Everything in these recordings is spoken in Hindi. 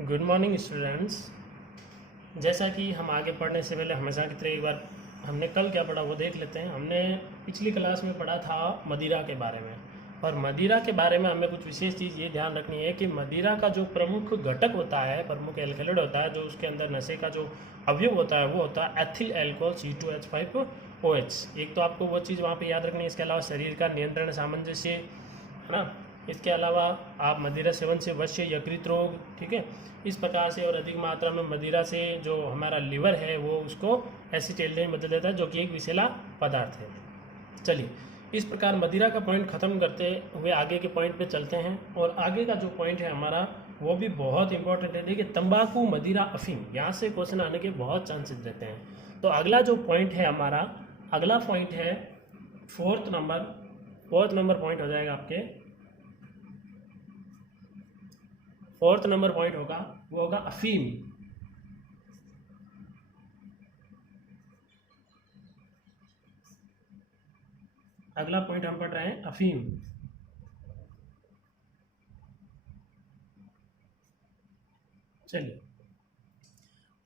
Good morning students. जैसा कि हम आगे पढ़ने से पहले हमेशा की तरह एक बार हमने कल क्या पढ़ा वो देख लेते हैं। हमने पिछली क्लास में पढ़ा था मदिरा के बारे में, और मदिरा के बारे में हमें कुछ विशेष चीज़ ये ध्यान रखनी है कि मदिरा का जो प्रमुख घटक होता है, प्रमुख एल्कलॉइड होता है, जो उसके अंदर नशे का जो अवयव होता है वो होता है एथिल एल्कोहल C2H5OH। एक तो आपको वो चीज़ वहाँ पे याद रखनी है। इसके अलावा शरीर का नियंत्रण सामंजस्य, है ना। इसके अलावा आप मदिरा सेवन से वश्य यकृत रोग, ठीक है, इस प्रकार से, और अधिक मात्रा में मदिरा से जो हमारा लिवर है वो उसको एसिटाइलडीन बदल देता है, जो कि एक विषैला पदार्थ है। चलिए, इस प्रकार मदिरा का पॉइंट ख़त्म करते हुए आगे के पॉइंट पे चलते हैं। और आगे का जो पॉइंट है हमारा वो भी बहुत इंपॉर्टेंट है। देखिए, तंबाकू, मदिरा, अफीम, यहाँ से क्वेश्चन आने के बहुत चांसेस रहते हैं। तो अगला जो पॉइंट है हमारा, अगला पॉइंट है फोर्थ नंबर पॉइंट हो जाएगा आपके। फोर्थ नंबर पॉइंट होगा वो होगा अफीम। अगला पॉइंट हम पढ़ रहे हैं अफीम। चलिए,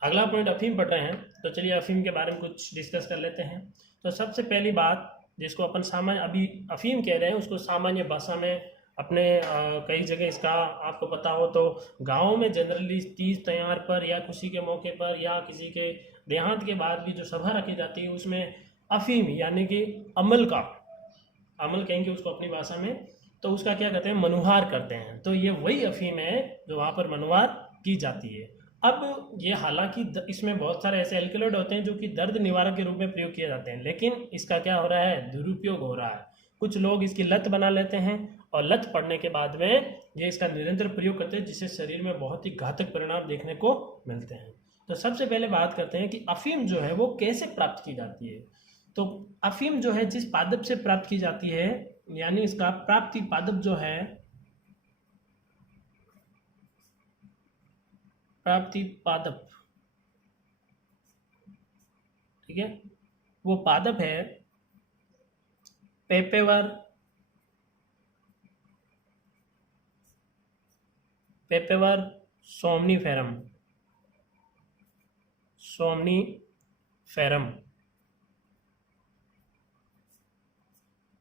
अगला पॉइंट अफीम पढ़ रहे हैं, तो चलिए अफीम के बारे में कुछ डिस्कस कर लेते हैं। तो सबसे पहली बात जिसको अपन सामान्य अभी अफीम कह रहे हैं, उसको सामान्य भाषा में अपने कई जगह इसका आपको पता हो तो गाँव में जनरली तीज त्यौहार पर या खुशी के मौके पर या किसी के देहांत के बाद भी जो सभा रखी जाती है उसमें अफीम यानी कि अमल कहेंगे उसको अपनी भाषा में, तो उसका क्या कहते हैं, मनुहार करते हैं। तो ये वही अफीम है जो वहाँ पर मनुहार की जाती है। अब ये हालांकि इसमें बहुत सारे ऐसे एल्कलॉइड होते हैं जो कि दर्द निवारक के रूप में प्रयोग किए जाते हैं, लेकिन इसका क्या हो रहा है, दुरुपयोग हो रहा है। कुछ लोग इसकी लत बना लेते हैं और लत पड़ने के बाद में ये इसका निरंतर प्रयोग करते हैं, जिससे शरीर में बहुत ही घातक परिणाम देखने को मिलते हैं। तो सबसे पहले बात करते हैं कि अफीम जो है वो कैसे प्राप्त की जाती है। तो अफीम जो है जिस पादप से प्राप्त की जाती है, यानी इसका प्राप्ति पादप जो है, प्राप्ति पादप, ठीक है, वो पादप है पेपेवर सोमनीफेरम।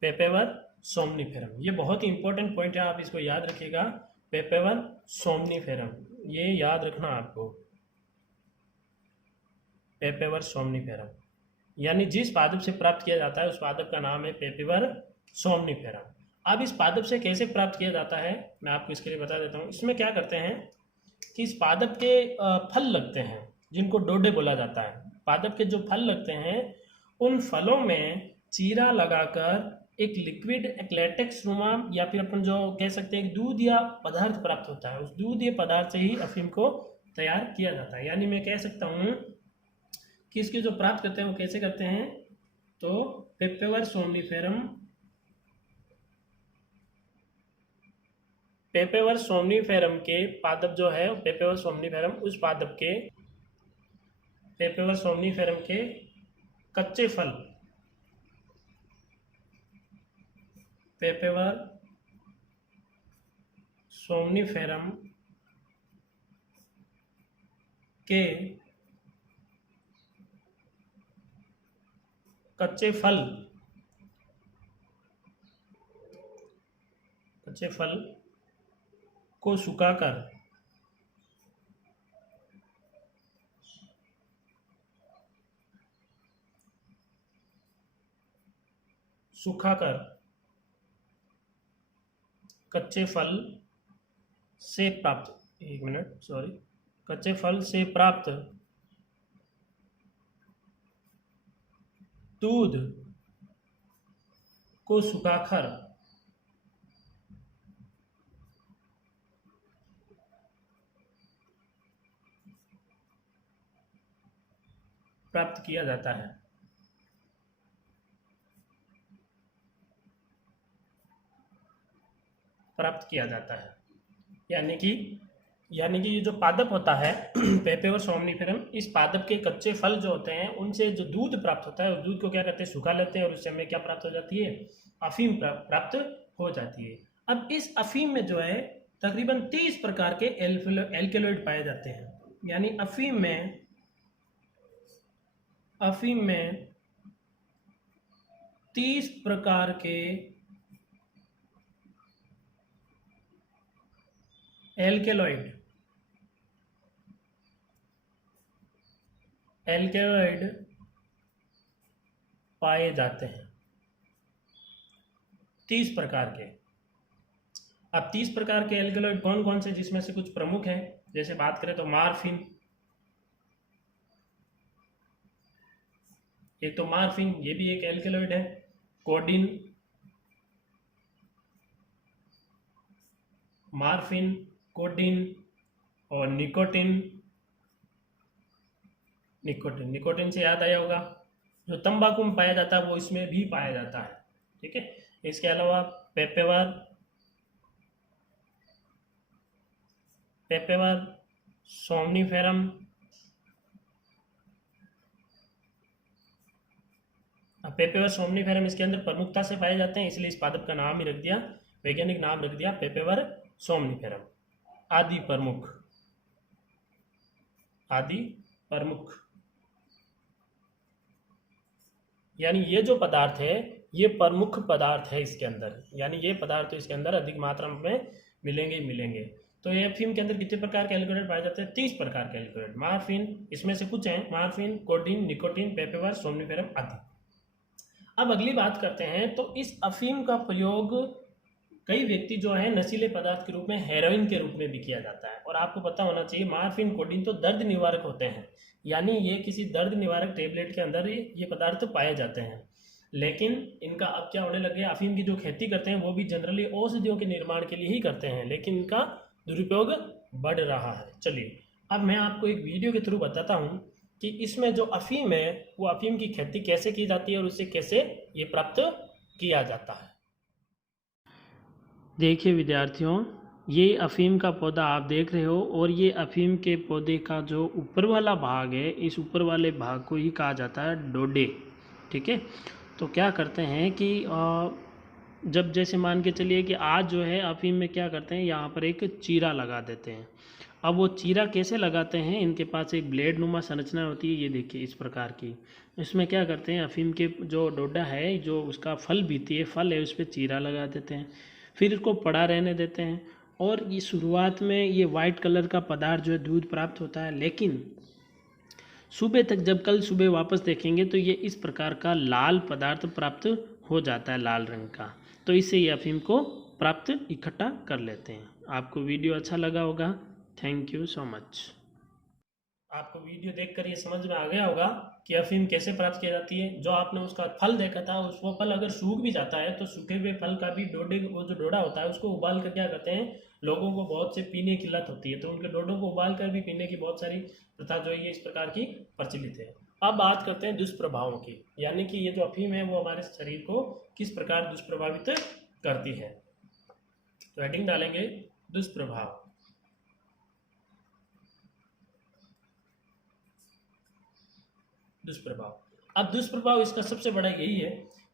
पेपेवर सोमनीफेरम, ये बहुत ही इंपॉर्टेंट पॉइंट है, आप इसको याद रखिएगा। पेपेवर सोमनीफेरम, ये याद रखना आपको। पेपेवर सोमनीफेरम यानी जिस पादप से प्राप्त किया जाता है उस पादप का नाम है पेपेवर सोमनीफेरम। अब इस पादप से कैसे प्राप्त किया जाता है मैं आपको इसके लिए बता देता हूँ। इसमें क्या करते हैं कि इस पादप के फल लगते हैं जिनको डोडे बोला जाता है। पादप के जो फल लगते हैं उन फलों में चीरा लगाकर एक लिक्विड, एक लेटेक्स नुमा, या फिर अपन जो कह सकते हैं दूध या पदार्थ प्राप्त होता है। उस दूध या पदार्थ से ही अफीम को तैयार किया जाता है। यानी मैं कह सकता हूँ कि इसके जो प्राप्त करते हैं वो कैसे करते हैं, तो पेपेवर सोमनीफेरम के पादप जो है, पेपेवर सोमनीफेरम, उस पादप के पेपेवर सोमनीफेरम के कच्चे फल, पेपेवर सोमनीफेरम के कच्चे फल को सुखाकर कच्चे फल से प्राप्त दूध को सुखाकर प्राप्त किया जाता है। यानी कि ये जो पादप होता है पेपेवर सोमनीफेरम, इस पादप के कच्चे फल जो होते हैं उनसे जो दूध प्राप्त होता है उस दूध को क्या कहते हैं, सुखा लेते हैं, और उससे हमें क्या प्राप्त हो जाती है, अफीम प्राप्त हो जाती है। अब इस अफीम में जो है तकरीबन 30 प्रकार के एल्केलॉइड पाए जाते हैं। यानी अफीम में 30 प्रकार के एल्केलॉइड पाए जाते हैं, 30 प्रकार के। अब 30 प्रकार के एल्केलॉइड कौन कौन से, जिसमें से कुछ प्रमुख हैं। जैसे बात करें तो मार्फिन, एक तो मार्फिन, ये भी एक एल्केलॉइड है। कोडीन, मार्फिन, कोडीन और निकोटिन से याद आया होगा, जो तंबाकू में पाया जाता है वो इसमें भी पाया जाता है। ठीक है। इसके अलावा पेपेवर, सोमनीफेरम, पेपेवर सोमनीफेरम इसके अंदर प्रमुखता से पाए जाते हैं, इसलिए इस पादप का नाम ही रख दिया, वैज्ञानिक नाम रख दिया पेपेवर सोमनीफेरम। आदि प्रमुख यानी ये जो पदार्थ है ये प्रमुख पदार्थ है इसके अंदर, यानी ये पदार्थ तो इसके अंदर अधिक मात्रा में मिलेंगे। तो ये अफीम के अंदर कितने प्रकार के एल्केलॉइड पाए जाते हैं? 30 प्रकार के एल्केलॉइड। मार्फिन, इसमें से कुछ हैं, मार्फिन, कोडीन, निकोटीन, पेपेवर, सोमनीफेरम आदि। अब अगली बात करते हैं, तो इस अफीम का प्रयोग कई व्यक्ति जो है नशीले पदार्थ के रूप में हेरोइन के रूप में भी किया जाता है। और आपको पता होना चाहिए मार्फिन, कोडीन तो दर्द निवारक होते हैं, यानी ये किसी दर्द निवारक टेबलेट के अंदर ये पदार्थ पाए जाते हैं। लेकिन इनका अब क्या होने लगे, अफीम की जो खेती करते हैं वो भी जनरली औषधियों के निर्माण के लिए ही करते हैं, लेकिन इनका दुरुपयोग बढ़ रहा है। चलिए अब मैं आपको एक वीडियो के थ्रू बताता हूँ कि इसमें जो अफीम है वो अफीम की खेती कैसे की जाती है और उससे कैसे ये प्राप्त किया जाता है। देखिए विद्यार्थियों, ये अफीम का पौधा आप देख रहे हो, और ये अफीम के पौधे का जो ऊपर वाला भाग है, इस ऊपर वाले भाग को ही कहा जाता है डोडे। ठीक है। तो क्या करते हैं कि जब जैसे मान के चलिए कि आज जो है अफीम में क्या करते हैं, यहाँ पर एक चीरा लगा देते हैं। अब वो चीरा कैसे लगाते हैं, इनके पास एक ब्लेड नुमा संरचना होती है, ये देखिए इस प्रकार की। इसमें क्या करते हैं, अफीम के जो डोडा है, जो उसका फल बीती है, फल है, उस पर चीरा लगा देते हैं, फिर इसको पड़ा रहने देते हैं। और ये शुरुआत में ये वाइट कलर का पदार्थ जो है दूध प्राप्त होता है, लेकिन सुबह तक, जब कल सुबह वापस देखेंगे तो ये इस प्रकार का लाल पदार्थ प्राप्त हो जाता है, लाल रंग का। तो इससे ये अफीम को प्राप्त इकट्ठा कर लेते हैं। आपको वीडियो अच्छा लगा होगा। Thank you so much. आपको वीडियो देखकर ये समझ में आ गया होगा कि अफीम कैसे प्राप्त की जाती है। जो आपने उसका फल देखा था, वो फल अगर सूख भी जाता है तो सूखे हुए फल का भी वो जो डोडा होता है उसको उबाल कर क्या करते हैं, लोगों को बहुत से पीने की लत होती है, तो उनके डोडों को उबाल कर भी पीने की बहुत सारी प्रथा जो है इस प्रकार की प्रचलित है। अब बात करते हैं दुष्प्रभावों की, यानी कि ये जो अफीम है वो हमारे शरीर को किस प्रकार दुष्प्रभावित करती है। तो हेडिंग डालेंगे दुष्प्रभाव। अब दुष्प्रभाव इसका सबसे बड़ा यही है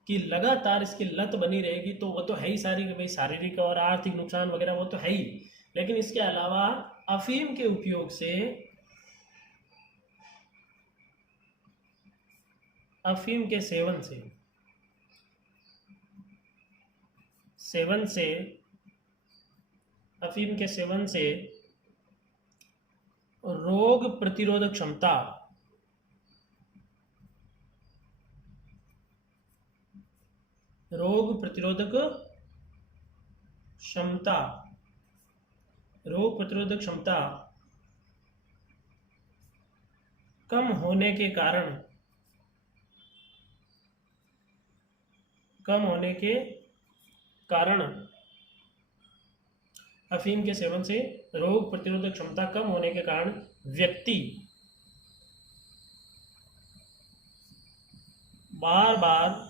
कि लगातार इसकी लत बनी रहेगी, तो वो तो है ही सारी भाई, शारीरिक और आर्थिक नुकसान वगैरह वो तो है ही, लेकिन इसके अलावा अफीम के उपयोग से, अफीम के सेवन से रोग प्रतिरोधक क्षमता, कम होने के कारण अफीम के सेवन से रोग प्रतिरोधक क्षमता कम होने के कारण व्यक्ति बार बार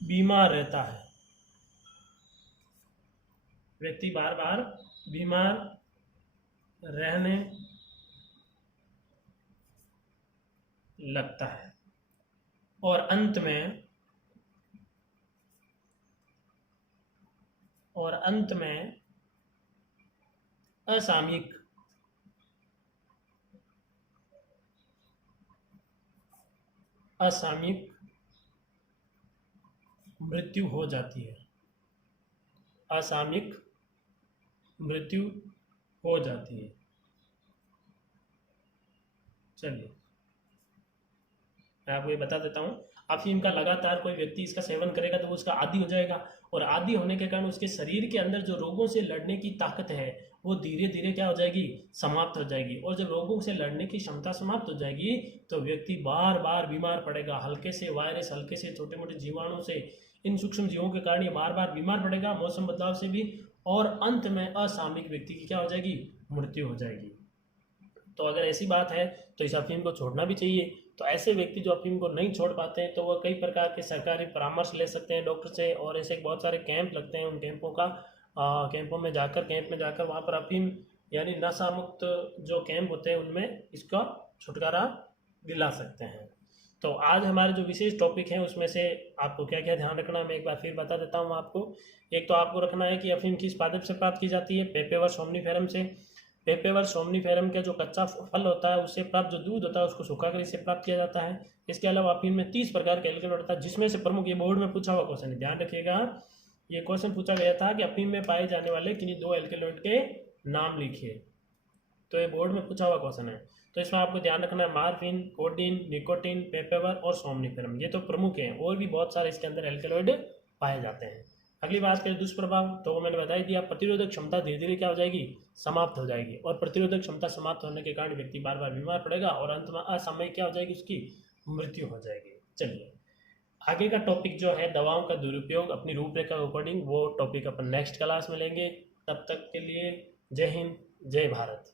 बीमार रहता है, व्यक्ति बार बार बीमार रहने लगता है, और अंत में और अंत में असामयिक मृत्यु हो जाती है। असामयिक मृत्यु हो जाती है। चलिए मैं आपको ये बता देता हूँ। अफीम का लगातार कोई व्यक्ति इसका सेवन करेगा तो वो उसका आदी हो जाएगा, और आदी होने के कारण उसके शरीर के अंदर जो रोगों से लड़ने की ताकत है वो धीरे धीरे क्या हो जाएगी, समाप्त हो जाएगी। और जब रोगों से लड़ने की क्षमता समाप्त हो जाएगी तो व्यक्ति बार बार बीमार पड़ेगा। हल्के से वायरस, हल्के से छोटे मोटे जीवाणु से, इन सूक्ष्म जीवों के कारण ये बार बार बीमार पड़ेगा, मौसम बदलाव से भी, और अंत में असामयिक व्यक्ति की क्या हो जाएगी, मृत्यु हो जाएगी। तो अगर ऐसी बात है तो इस अफीम को छोड़ना भी चाहिए। तो ऐसे व्यक्ति जो अफीम को नहीं छोड़ पाते हैं तो वह कई प्रकार के सरकारी परामर्श ले सकते हैं डॉक्टर से, और ऐसे बहुत सारे कैंप लगते हैं, उन कैंपों में जाकर वहाँ पर अफीम यानी नशा मुक्त जो कैंप होते हैं उनमें इसका छुटकारा दिला सकते हैं। तो आज हमारे जो विशेष टॉपिक हैं उसमें से आपको क्या क्या ध्यान रखना है मैं एक बार फिर बता देता हूँ आपको। एक तो आपको रखना है कि अफीम किस पादप से प्राप्त की जाती है, पेपेवर सोमनीफेरम से। पेपेवर सोमनीफेरम का जो कच्चा फल होता है उससे प्राप्त जो दूध होता है उसको सुखाकर इसे प्राप्त किया जाता है। इसके अलावा अफीम में 30 प्रकार के एल्कलॉइड होता है, जिसमें से प्रमुख, ये बोर्ड में पूछा हुआ क्वेश्चन है, ध्यान रखिएगा। ये क्वेश्चन पूछा गया था कि अफीम में पाए जाने वाले किन्हीं 2 एल्कलॉइड के नाम लिखिए। तो ये बोर्ड में पूछा हुआ क्वेश्चन है। तो इसमें आपको ध्यान रखना है मार्फिन, कोडीन, निकोटीन, पेपेवर और सोमनीफेरम, ये तो प्रमुख हैं, और भी बहुत सारे इसके अंदर एल्कलॉइड पाए जाते हैं। अगली बात करें दुष्प्रभाव, तो मैंने बता ही दिया, प्रतिरोधक क्षमता धीरे धीरे क्या हो जाएगी, समाप्त हो जाएगी, और प्रतिरोधक क्षमता समाप्त होने के कारण व्यक्ति बार बार बीमार पड़ेगा और अंत में असामयिक क्या हो जाएगी, उसकी मृत्यु हो जाएगी। चलिए आगे का टॉपिक जो है दवाओं का दुरुपयोग अपनी रूपरेखा के अकॉर्डिंग, वो टॉपिक अपन नेक्स्ट क्लास में लेंगे। तब तक के लिए जय हिंद, जय भारत।